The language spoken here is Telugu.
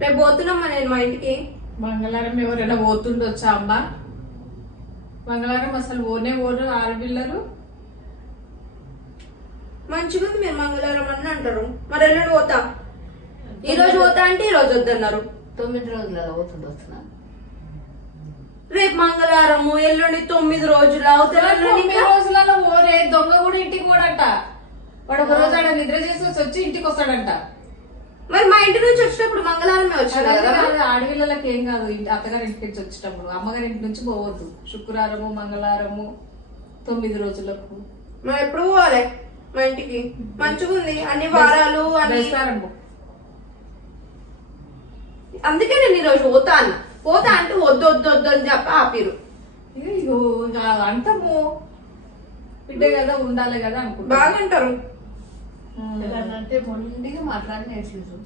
రేపు పోతున్నామ్మా నేను మా ఇంటికి. మంగళవారం ఎవరైనా పోతుండొచ్చా అమ్మా? మంగళవారం అసలు ఓరు ఆడపిల్లలు. మంచిగా ఉంది, మీరు మంగళవారం అని అంటారు. మరి ఎల్లుండి పోతా. ఈ రోజు పోతా అంటే ఈ రోజు వద్దన్నారు. 9 రోజులు అవుతుండొచ్చునా? రేపు మంగళవారము, ఎల్లుండి 9 రోజులు అవుతారు. 9 రోజులలో ఓరే దొంగ కూడా ఇంటికి పోడట. వాడు ఒక రోజు ఆడ నిద్ర చేసి వచ్చి ఇంటికి వస్తాడంట. మరి మా ఇంటి నుంచి వచ్చినప్పుడు మంగళవారమే వచ్చాడు కదా. ఆడపిల్లలకి ఏం కాదు, అత్తగారి ఇంటి నుంచి వచ్చేటప్పుడు. అమ్మగారి ఇంటి నుంచి పోవద్దు. శుక్రవారము మంగళవారము 9 రోజులకు. మరి ఎప్పుడు పోవాలి మా ఇంటికి? మంచిగా ఉంది, అన్ని వారాలు అన్ని. అందుకే నేను ఈరోజు పోతా అన్న. పోతా అంటే వద్దు వద్దు వద్దు అని చెప్పి ఆపిరు. అంటాము బిడ్డ కదా, ఉండాలి కదా అనుకుంటా. బాగా అంటారు. అంటే మొండిగా మాట్లాడి నేర్చుకుంటారు.